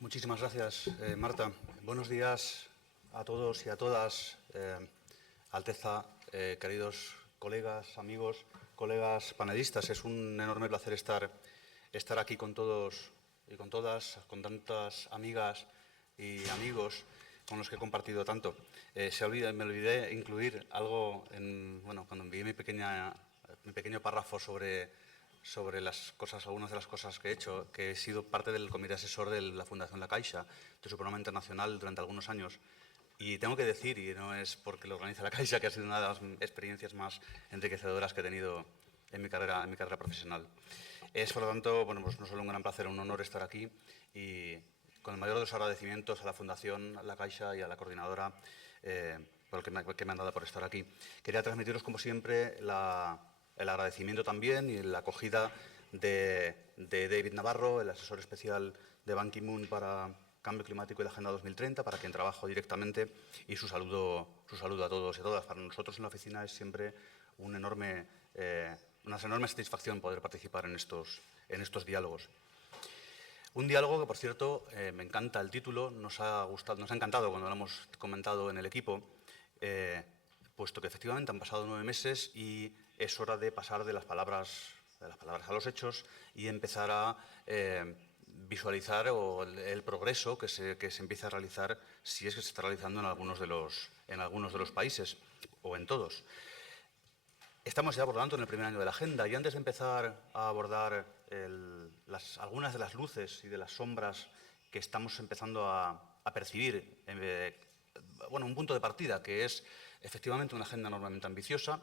Muchísimas gracias, Marta. Buenos días a todos y a todas. Alteza, queridos colegas, amigos, colegas panelistas. Es un enorme placer estar aquí con todos y con todas, con tantas amigas y amigos con los que he compartido tanto. Me olvidé incluir algo cuando envié mi pequeño párrafo sobre algunas de las cosas que he hecho, que he sido parte del comité asesor de la Fundación La Caixa, de su programa internacional durante algunos años. Y tengo que decir, y no es porque lo organiza La Caixa, que ha sido una de las experiencias más enriquecedoras que he tenido en mi carrera profesional. Es, por lo tanto, pues no solo un gran placer, un honor estar aquí y con el mayor de los agradecimientos a la Fundación La Caixa y a la coordinadora por el que me han dado por estar aquí. Quería transmitiros, como siempre, el agradecimiento también y la acogida de David Navarro, el asesor especial de Ban Ki-moon para Cambio Climático y la Agenda 2030, para quien trabajo directamente, y su saludo a todos y a todas. Para nosotros en la oficina es siempre una enorme satisfacción poder participar en estos diálogos. Un diálogo que, por cierto, me encanta el título, nos ha encantado cuando lo hemos comentado en el equipo, puesto que efectivamente han pasado 9 meses y es hora de pasar de las palabras a los hechos y empezar a visualizar el progreso que se empieza a realizar, si es que se está realizando en algunos de los países o en todos. Estamos ya, por lo tanto, en el primer año de la agenda y antes de empezar a abordar algunas de las luces y de las sombras que estamos empezando a percibir, un punto de partida que es efectivamente una agenda enormemente ambiciosa,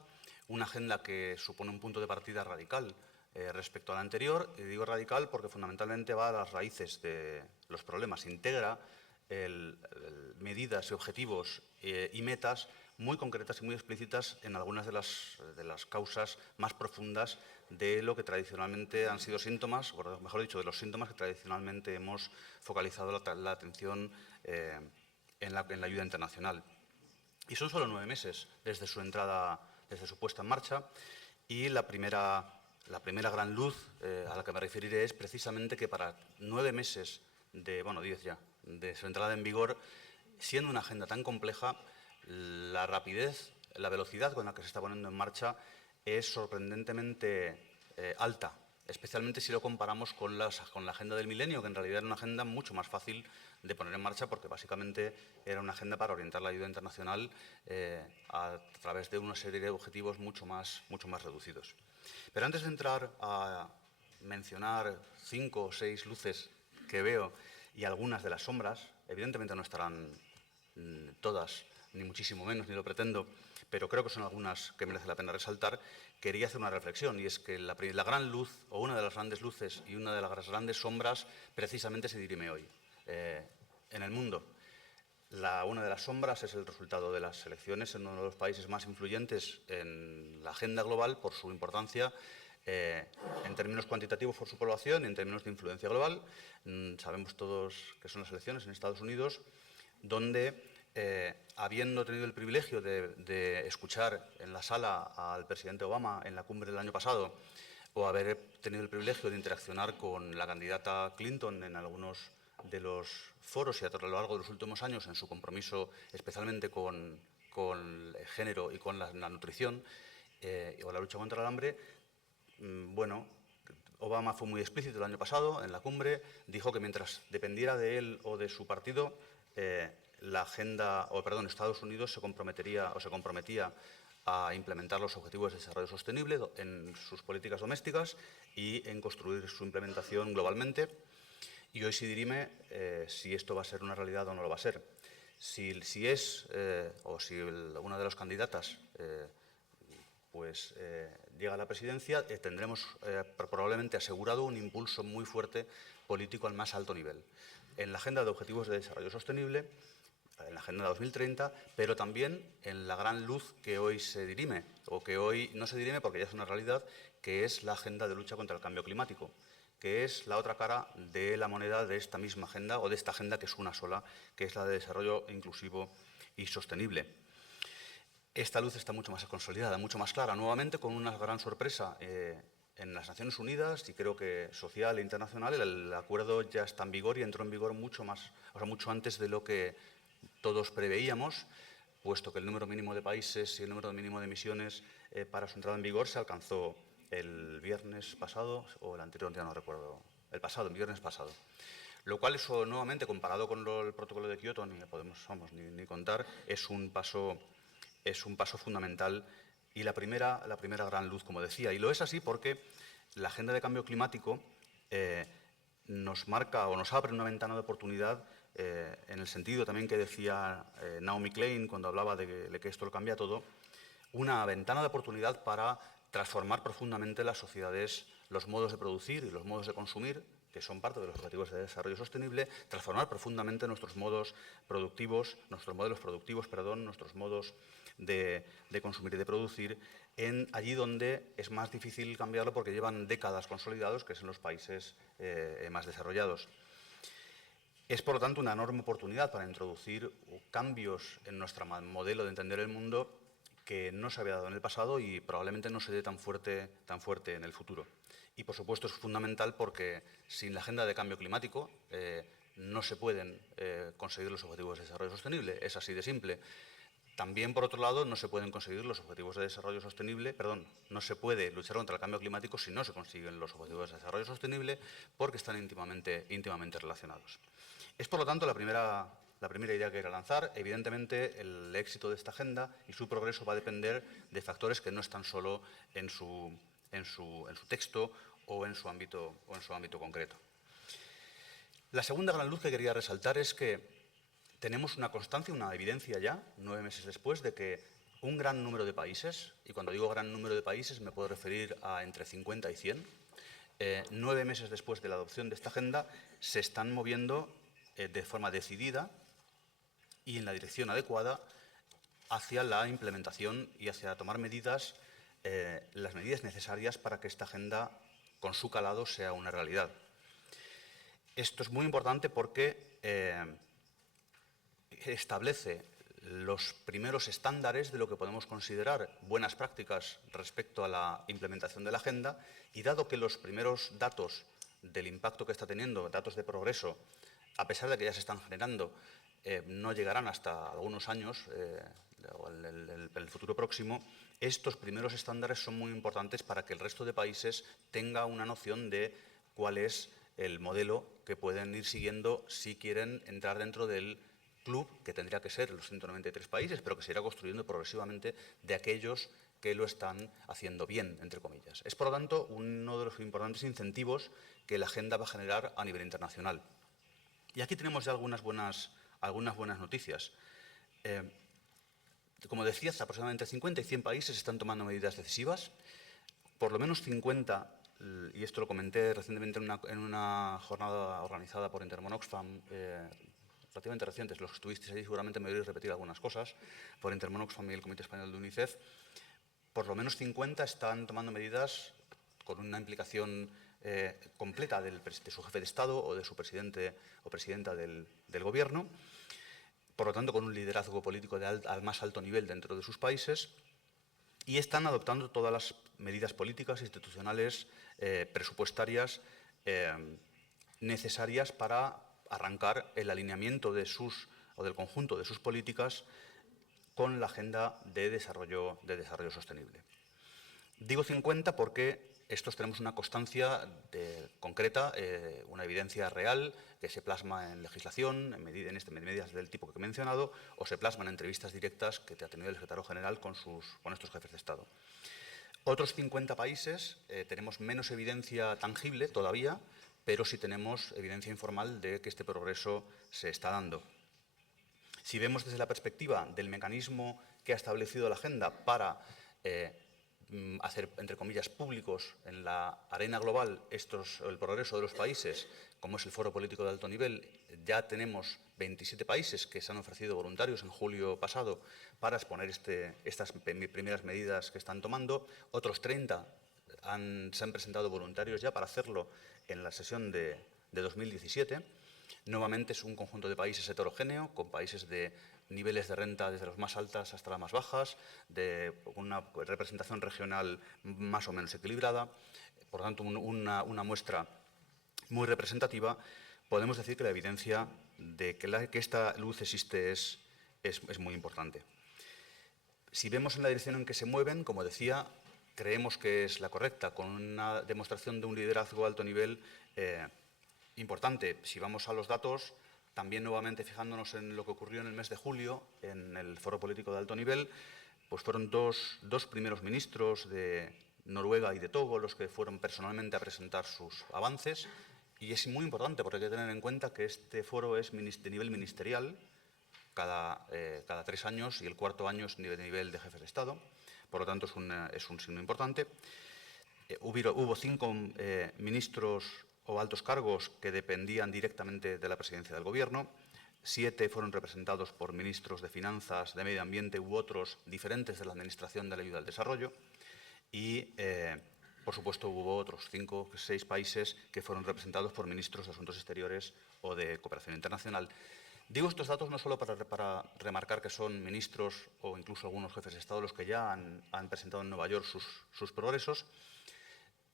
una agenda que supone un punto de partida radical respecto a la anterior. Y digo radical porque fundamentalmente va a las raíces de los problemas, integra medidas y objetivos y metas muy concretas y muy explícitas en algunas de las causas más profundas de lo que tradicionalmente han sido síntomas, o mejor dicho, de los síntomas que tradicionalmente hemos focalizado la atención en la ayuda internacional. Y son solo 9 meses desde su puesta en marcha, y la primera gran luz a la que me referiré es precisamente que para 9 meses 10 ya, de su entrada en vigor, siendo una agenda tan compleja, la rapidez, la velocidad con la que se está poniendo en marcha es sorprendentemente alta, especialmente si lo comparamos con la agenda del milenio, que en realidad era una agenda mucho más fácil de poner en marcha porque básicamente era una agenda para orientar la ayuda internacional a través de una serie de objetivos mucho más reducidos. Pero antes de entrar a mencionar 5 o 6 luces que veo y algunas de las sombras, evidentemente no estarán todas, ni muchísimo menos, ni lo pretendo, pero creo que son algunas que merece la pena resaltar. Quería hacer una reflexión, y es que la gran luz, o una de las grandes luces y una de las grandes sombras, precisamente se dirime hoy en el mundo. Una de las sombras es el resultado de las elecciones en uno de los países más influyentes en la agenda global por su importancia en términos cuantitativos por su población y en términos de influencia global. Sabemos todos que son las elecciones en Estados Unidos, donde, habiendo tenido el privilegio de escuchar en la sala al presidente Obama en la cumbre del año pasado, o haber tenido el privilegio de interaccionar con la candidata Clinton en algunos de los foros y a lo largo de los últimos años en su compromiso especialmente con el género y con la nutrición o la lucha contra el hambre, Obama fue muy explícito el año pasado en la cumbre, dijo que mientras dependiera de él o de su partido, Estados Unidos se comprometía a implementar los Objetivos de Desarrollo Sostenible en sus políticas domésticas y en construir su implementación globalmente. Y hoy se dirime si esto va a ser una realidad o no lo va a ser. Si una de las candidatas llega a la presidencia, tendremos probablemente asegurado un impulso muy fuerte político al más alto nivel en la Agenda de Objetivos de Desarrollo Sostenible, en la Agenda 2030, pero también en la gran luz que hoy se dirime, o que hoy no se dirime porque ya es una realidad, que es la Agenda de Lucha contra el Cambio Climático, que es la otra cara de la moneda de esta misma agenda, o de esta agenda que es una sola, que es la de desarrollo inclusivo y sostenible. Esta luz está mucho más consolidada, mucho más clara, nuevamente con una gran sorpresa en las Naciones Unidas y creo que social e internacional el acuerdo ya está en vigor y entró en vigor mucho antes de lo que todos preveíamos, puesto que el número mínimo de países y el número mínimo de emisiones para su entrada en vigor se alcanzó el viernes pasado, o el anterior, ya no recuerdo, el viernes pasado. Lo cual, eso nuevamente, comparado con el protocolo de Kioto, ni podemos ni contar, es un paso fundamental y la primera gran luz, como decía. Y lo es así porque la agenda de cambio climático nos marca o nos abre una ventana de oportunidad en el sentido también que decía Naomi Klein cuando hablaba de que esto lo cambia todo, una ventana de oportunidad para transformar profundamente las sociedades, los modos de producir y los modos de consumir, que son parte de los objetivos de desarrollo sostenible, transformar profundamente nuestros modelos productivos, nuestros modos de consumir y de producir, allí donde es más difícil cambiarlo porque llevan décadas consolidados, que es en los países más desarrollados. Es, por lo tanto, una enorme oportunidad para introducir cambios en nuestro modelo de entender el mundo que no se había dado en el pasado y probablemente no se dé tan fuerte en el futuro. Y, por supuesto, es fundamental porque sin la agenda de cambio climático no se pueden conseguir los objetivos de desarrollo sostenible. Es así de simple. También, por otro lado, no se pueden conseguir los objetivos de desarrollo sostenible, no se puede luchar contra el cambio climático si no se consiguen los objetivos de desarrollo sostenible porque están íntimamente relacionados. Es, por lo tanto, la primera idea que quería lanzar. Evidentemente, el éxito de esta agenda y su progreso va a depender de factores que no están solo en su texto o en su ámbito concreto. La segunda gran luz que quería resaltar es que tenemos una constancia, una evidencia ya, 9 meses después, de que un gran número de países, y cuando digo gran número de países me puedo referir a entre 50 y 100, 9 meses después de la adopción de esta agenda, se están moviendo de forma decidida y en la dirección adecuada hacia la implementación y hacia tomar medidas, las medidas necesarias para que esta agenda, con su calado, sea una realidad. Esto es muy importante porque establece los primeros estándares de lo que podemos considerar buenas prácticas respecto a la implementación de la agenda y dado que los primeros datos del impacto que está teniendo, datos de progreso, a pesar de que ya se están generando, no llegarán hasta algunos años o en el futuro próximo, estos primeros estándares son muy importantes para que el resto de países tenga una noción de cuál es el modelo que pueden ir siguiendo si quieren entrar dentro del club, que tendría que ser los 193 países, pero que se irá construyendo progresivamente de aquellos que lo están haciendo bien, entre comillas. Es, por lo tanto, uno de los importantes incentivos que la agenda va a generar a nivel internacional. Y aquí tenemos ya algunas buenas noticias. Como decía, aproximadamente 50 y 100 países están tomando medidas decisivas. Por lo menos 50, y esto lo comenté recientemente en una jornada organizada por Intermon Oxfam, relativamente recientes, los que estuvisteis ahí seguramente me oiréis repetir algunas cosas, por Intermon Oxfam y el Comité Español de UNICEF, por lo menos 50 están tomando medidas con una implicación completa de su jefe de Estado o de su presidente o presidenta del Gobierno, por lo tanto con un liderazgo político al más alto nivel dentro de sus países, y están adoptando todas las medidas políticas, institucionales, presupuestarias necesarias para arrancar el alineamiento del conjunto de sus políticas con la agenda de desarrollo sostenible. Digo 50 porque estos tenemos una constancia concreta, una evidencia real que se plasma en legislación, en medidas del tipo que he mencionado, o se plasma en entrevistas directas que ha tenido el secretario general con estos jefes de Estado. Otros 50 países tenemos menos evidencia tangible todavía, pero sí tenemos evidencia informal de que este progreso se está dando. Si vemos desde la perspectiva del mecanismo que ha establecido la agenda para hacer, entre comillas, públicos en la arena global el progreso de los países, como es el Foro Político de Alto Nivel, ya tenemos 27 países que se han ofrecido voluntarios en julio pasado para exponer estas primeras medidas que están tomando. Otros 30 se han presentado voluntarios ya para hacerlo en la sesión de 2017. Nuevamente es un conjunto de países heterogéneo, con países de niveles de renta desde las más altas hasta las más bajas, de una representación regional más o menos equilibrada, por tanto, una muestra muy representativa, podemos decir que la evidencia de que esta luz existe es muy importante. Si vemos en la dirección en que se mueven, como decía, creemos que es la correcta, con una demostración de un liderazgo a alto nivel importante. Si vamos a los datos, también nuevamente fijándonos en lo que ocurrió en el mes de julio, en el Foro Político de Alto Nivel, pues fueron dos primeros ministros de Noruega y de Togo los que fueron personalmente a presentar sus avances. Y es muy importante porque hay que tener en cuenta que este foro es de nivel ministerial, cada 3 años, y el cuarto año es de nivel de jefe de Estado. Por lo tanto, es un signo importante. Hubo 5 ministros o altos cargos que dependían directamente de la presidencia del Gobierno. 7 fueron representados por ministros de Finanzas, de Medio Ambiente u otros diferentes de la Administración de la Ayuda al Desarrollo. Y, por supuesto, hubo otros 5 o 6 países que fueron representados por ministros de Asuntos Exteriores o de Cooperación Internacional. Digo estos datos no solo para remarcar que son ministros o incluso algunos jefes de Estado los que ya han presentado en Nueva York sus progresos.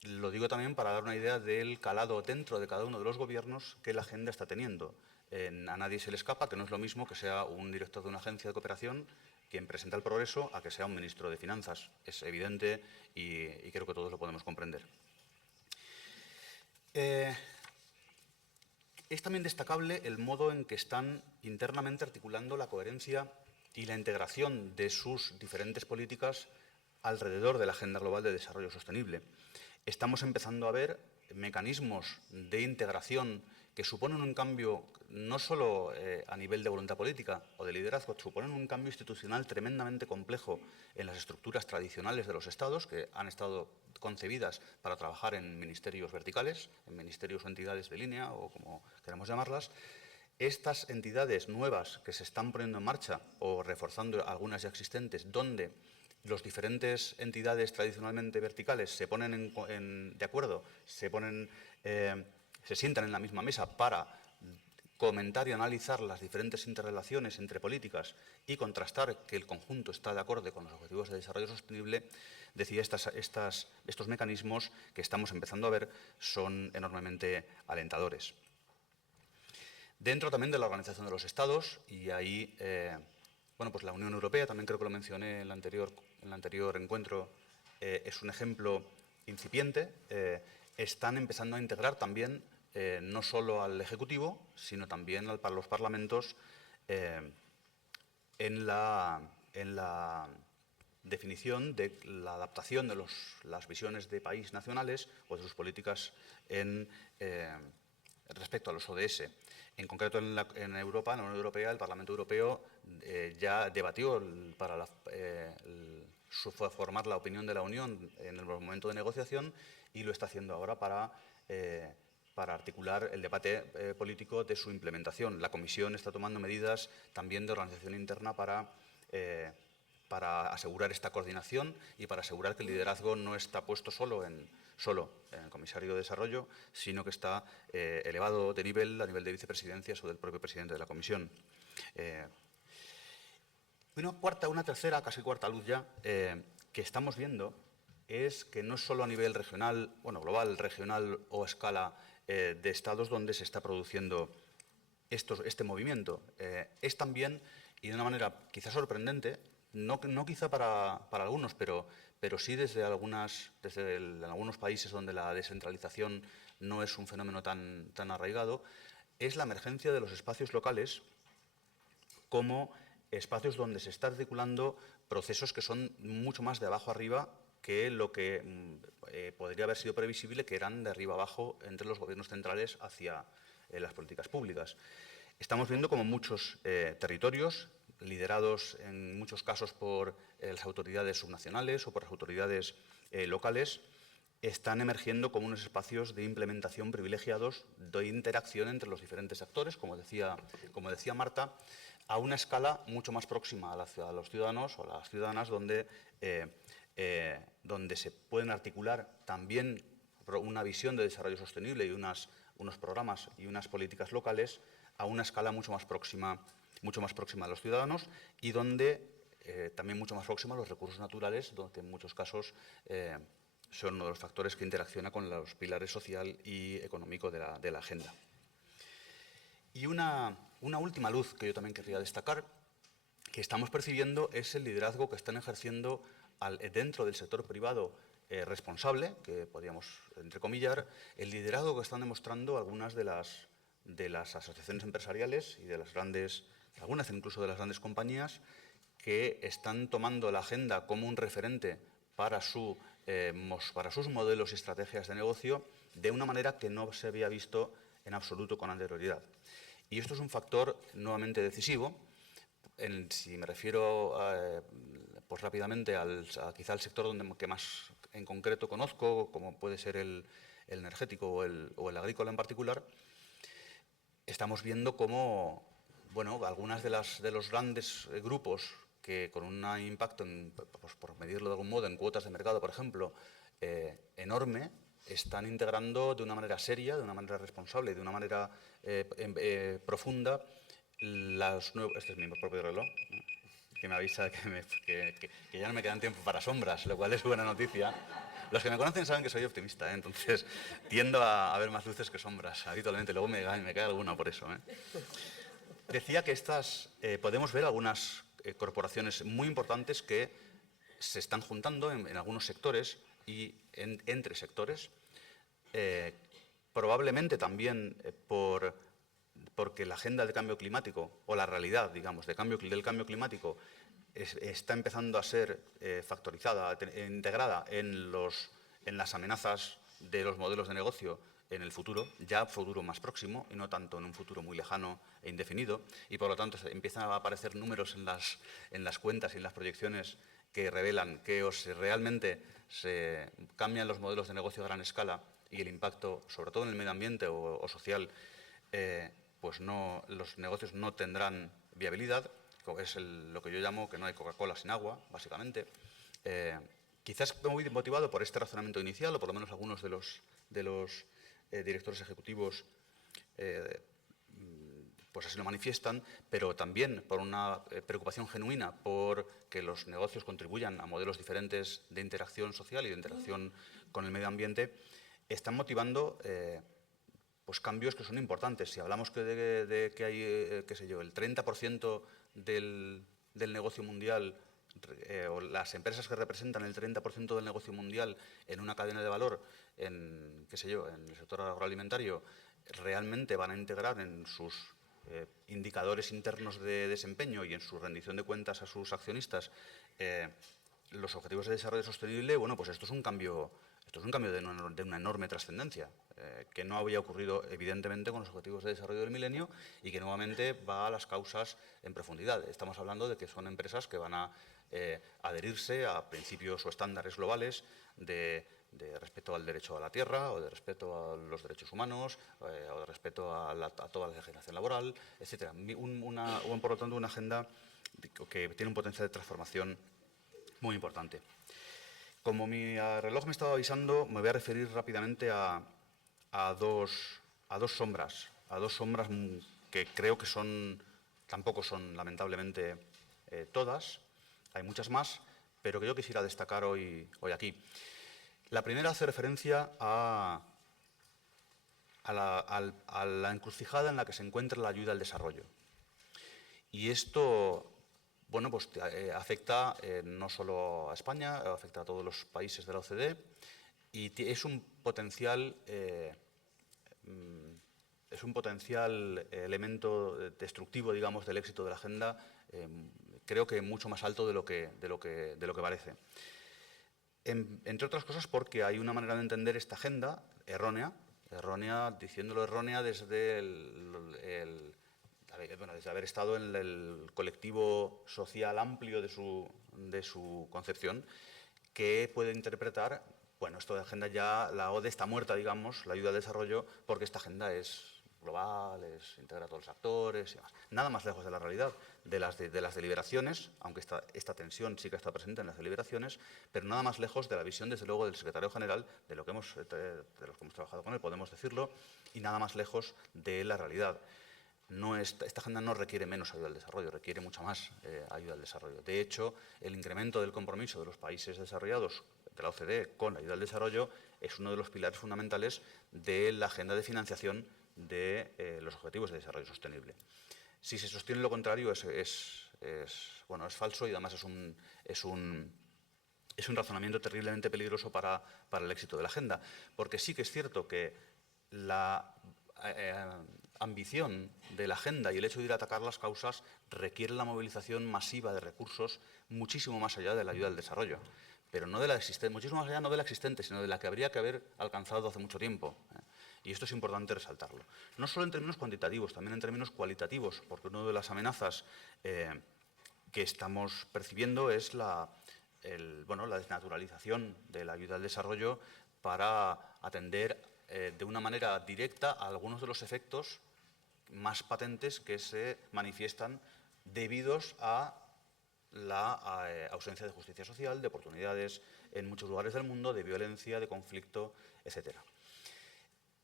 Lo digo también para dar una idea del calado dentro de cada uno de los gobiernos que la agenda está teniendo. A nadie se le escapa que no es lo mismo que sea un director de una agencia de cooperación quien presenta el progreso a que sea un ministro de Finanzas. Es evidente y creo que todos lo podemos comprender. Es también destacable el modo en que están internamente articulando la coherencia y la integración de sus diferentes políticas alrededor de la Agenda Global de Desarrollo Sostenible. Estamos empezando a ver mecanismos de integración que suponen un cambio no solo a nivel de voluntad política o de liderazgo, suponen un cambio institucional tremendamente complejo en las estructuras tradicionales de los Estados, que han estado concebidas para trabajar en ministerios verticales, en ministerios o entidades de línea, o como queramos llamarlas. Estas entidades nuevas que se están poniendo en marcha o reforzando algunas ya existentes, donde las diferentes entidades tradicionalmente verticales se ponen de acuerdo, se sientan en la misma mesa para comentar y analizar las diferentes interrelaciones entre políticas y contrastar que el conjunto está de acuerdo con los objetivos de desarrollo sostenible, decía, estos mecanismos que estamos empezando a ver son enormemente alentadores. Dentro también de la Organización de los Estados, y ahí pues la Unión Europea, también creo que lo mencioné en el anterior encuentro, es un ejemplo incipiente. Están empezando a integrar también no solo al Ejecutivo, sino también para los parlamentos en la definición de la adaptación de las visiones de país nacionales o de sus políticas respecto a los ODS. En concreto, en Europa, en la Unión Europea, el Parlamento Europeo ya debatió para formar la opinión de la Unión en el momento de negociación y lo está haciendo ahora para articular el debate político de su implementación. La Comisión está tomando medidas también de organización interna para asegurar esta coordinación y para asegurar que el liderazgo no está puesto solo en el Comisario de Desarrollo, sino que está elevado de nivel a nivel de vicepresidencias o del propio presidente de la Comisión. Una tercera, casi cuarta luz ya, que estamos viendo es que no es solo a nivel regional, global, regional o a escala de estados donde se está produciendo este movimiento. Es también, y de una manera quizás sorprendente, no quizá para algunos, pero sí desde algunos países donde la descentralización no es un fenómeno tan arraigado, es la emergencia de los espacios locales como espacios donde se está articulando procesos que son mucho más de abajo arriba que lo que podría haber sido previsible, que eran de arriba abajo entre los gobiernos centrales hacia las políticas públicas. Estamos viendo como muchos territorios, liderados en muchos casos por las autoridades subnacionales o por las autoridades locales, están emergiendo como unos espacios de implementación privilegiados, de interacción entre los diferentes actores, como decía Marta, a una escala mucho más próxima a los ciudadanos o a las ciudadanas, donde se pueden articular también una visión de desarrollo sostenible y unos programas y unas políticas locales a una escala mucho más próxima a los ciudadanos y donde también mucho más próxima a los recursos naturales, donde en muchos casos son uno de los factores que interacciona con los pilares social y económico de la agenda. Y una última luz que yo también querría destacar, que estamos percibiendo, es el liderazgo que están ejerciendo dentro del sector privado responsable, que podríamos entrecomillar, el liderazgo que están demostrando algunas de las asociaciones empresariales y de las grandes, algunas incluso de las grandes compañías, que están tomando la agenda como un referente para sus modelos y estrategias de negocio de una manera que no se había visto en absoluto con anterioridad. Y esto es un factor nuevamente decisivo. Si me refiero pues rápidamente quizá al sector que más en concreto conozco, como puede ser el energético o el agrícola en particular, estamos viendo cómo algunas de los grandes grupos que con un impacto, pues por medirlo de algún modo, en cuotas de mercado, por ejemplo, enorme, están integrando de una manera seria, de una manera responsable, de una manera profunda este es mi propio reloj, que me avisa que ya no me quedan tiempo para sombras, lo cual es buena noticia. Los que me conocen saben que soy optimista, entonces tiendo a ver más luces que sombras habitualmente, luego me cae alguna por eso. Decía que podemos ver algunas corporaciones muy importantes que se están juntando en algunos sectores y entre sectores, probablemente también porque la agenda de cambio climático, o la realidad, digamos, del cambio climático, está empezando a ser factorizada, integrada en las amenazas de los modelos de negocio en el futuro, ya futuro más próximo y no tanto en un futuro muy lejano e indefinido, y por lo tanto empiezan a aparecer números en las cuentas y en las proyecciones que revelan que realmente se cambian los modelos de negocio a gran escala y el impacto, sobre todo en el medio ambiente o social, pues los negocios no tendrán viabilidad. Es lo que yo llamo que no hay Coca-Cola sin agua, básicamente. Quizás muy motivado por este razonamiento inicial, o por lo menos algunos de los directores ejecutivos pues así lo manifiestan, pero también por una preocupación genuina por que los negocios contribuyan a modelos diferentes de interacción social y de interacción con el medio ambiente, están motivando pues cambios que son importantes. Si hablamos de que hay, qué sé yo, el 30% del negocio mundial, o las empresas que representan el 30% del negocio mundial en una cadena de valor, en el sector agroalimentario, realmente van a integrar en sus indicadores internos de desempeño y en su rendición de cuentas a sus accionistas los objetivos de desarrollo sostenible, bueno, pues esto es un cambio de una enorme trascendencia, que no había ocurrido evidentemente con los objetivos de desarrollo del milenio y que nuevamente va a las causas en profundidad. Estamos hablando de que son empresas que van a adherirse a principios o estándares globales de respeto al derecho a la tierra, o de respeto a los derechos humanos, o de respeto a toda la legislación laboral, etc. Por lo tanto, una agenda que tiene un potencial de transformación muy importante. Como mi reloj me estaba avisando, me voy a referir rápidamente a dos sombras que creo que tampoco son lamentablemente todas, hay muchas más, pero que yo quisiera destacar hoy aquí. La primera hace referencia a la encrucijada en la que se encuentra la ayuda al desarrollo. Y esto, bueno, pues afecta no solo a España, afecta a todos los países de la OCDE y es un potencial elemento destructivo, digamos, del éxito de la agenda, creo que mucho más alto de lo que parece. Entre otras cosas porque hay una manera de entender esta agenda errónea, diciéndolo errónea desde desde haber estado en el colectivo social amplio de su concepción, que puede interpretar, bueno, esto de agenda ya, la ODE está muerta, digamos, la ayuda al desarrollo, porque esta agenda es global, integra a todos los actores y demás. Nada más lejos de la realidad de las deliberaciones, aunque esta tensión sí que está presente en las deliberaciones, pero nada más lejos de la visión, desde luego, del secretario general, de los que hemos trabajado con él, podemos decirlo, y nada más lejos de la realidad. Esta agenda no requiere menos ayuda al desarrollo, requiere mucha más ayuda al desarrollo. De hecho, el incremento del compromiso de los países desarrollados de la OCDE con la ayuda al desarrollo es uno de los pilares fundamentales de la agenda de financiación de los Objetivos de Desarrollo Sostenible. Si se sostiene lo contrario es falso y además es un razonamiento terriblemente peligroso para el éxito de la agenda, porque sí que es cierto que la ambición de la agenda y el hecho de ir a atacar las causas requiere la movilización masiva de recursos muchísimo más allá de la ayuda al desarrollo, pero no de la existente, muchísimo más allá no de la existente, sino de la que habría que haber alcanzado hace mucho tiempo. Y esto es importante resaltarlo. No solo en términos cuantitativos, también en términos cualitativos, porque una de las amenazas que estamos percibiendo es la desnaturalización de la ayuda al desarrollo para atender de una manera directa a algunos de los efectos más patentes que se manifiestan debidos a la ausencia de justicia social, de oportunidades en muchos lugares del mundo, de violencia, de conflicto, etc.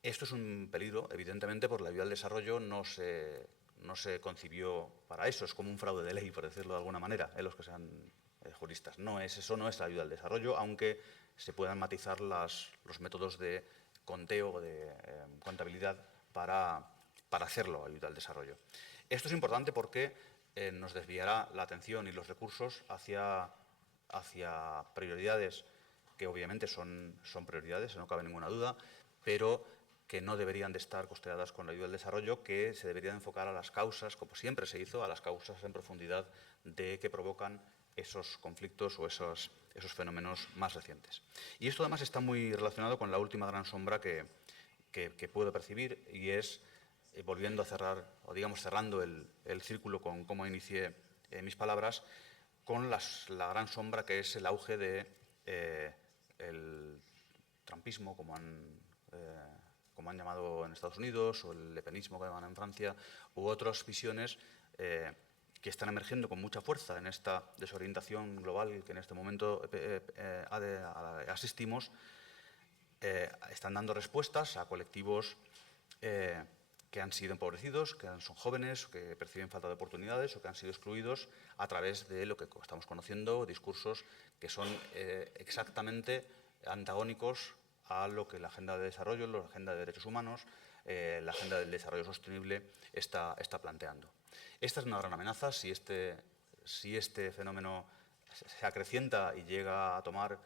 Esto es un peligro, evidentemente, porque la ayuda al desarrollo no se concibió para eso, es como un fraude de ley, por decirlo de alguna manera, en los que sean juristas. Eso no es la ayuda al desarrollo, aunque se puedan matizar los métodos de conteo o de contabilidad para hacerlo, ayuda al desarrollo. Esto es importante porque nos desviará la atención y los recursos hacia prioridades que obviamente son prioridades, no cabe ninguna duda, pero que no deberían de estar costeadas con la ayuda al desarrollo, que se deberían enfocar a las causas, como siempre se hizo, a las causas en profundidad que provocan esos conflictos o esos fenómenos más recientes. Y esto además está muy relacionado con la última gran sombra que puedo percibir, y es, volviendo a cerrar, o digamos cerrando el círculo con cómo inicié mis palabras, con la gran sombra que es el auge del trumpismo, como han llamado en Estados Unidos, o el lepenismo que llaman en Francia, u otras visiones que están emergiendo con mucha fuerza en esta desorientación global que en este momento asistimos. Están dando respuestas a colectivos que han sido empobrecidos, que son jóvenes, que perciben falta de oportunidades o que han sido excluidos a través de lo que estamos conociendo, discursos que son exactamente antagónicos a lo que la agenda de desarrollo, la agenda de derechos humanos, la agenda del desarrollo sostenible está planteando. Esta es una gran amenaza. Si este fenómeno se acrecienta y llega a tomar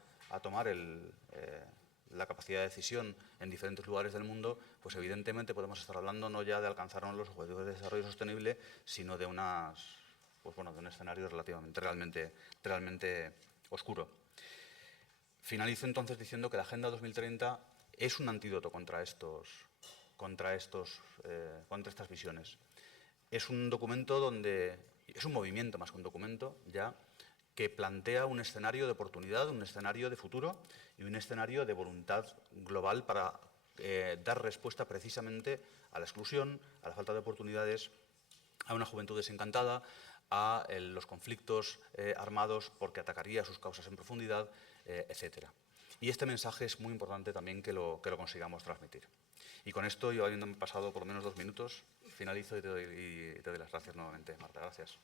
la capacidad de decisión en diferentes lugares del mundo, pues evidentemente podemos estar hablando no ya de alcanzar los objetivos de desarrollo sostenible, sino de un escenario realmente oscuro. Finalizo entonces diciendo que la Agenda 2030 es un antídoto contra estas visiones. Es un documento es un movimiento más que un documento ya, que plantea un escenario de oportunidad, un escenario de futuro y un escenario de voluntad global para dar respuesta precisamente a la exclusión, a la falta de oportunidades, a una juventud desencantada, a los conflictos armados porque atacaría sus causas en profundidad, etc. Y este mensaje es muy importante también que lo consigamos transmitir. Y con esto, yo habiéndome pasado por lo menos 2 minutos, finalizo y te doy las gracias nuevamente, Marta. Gracias.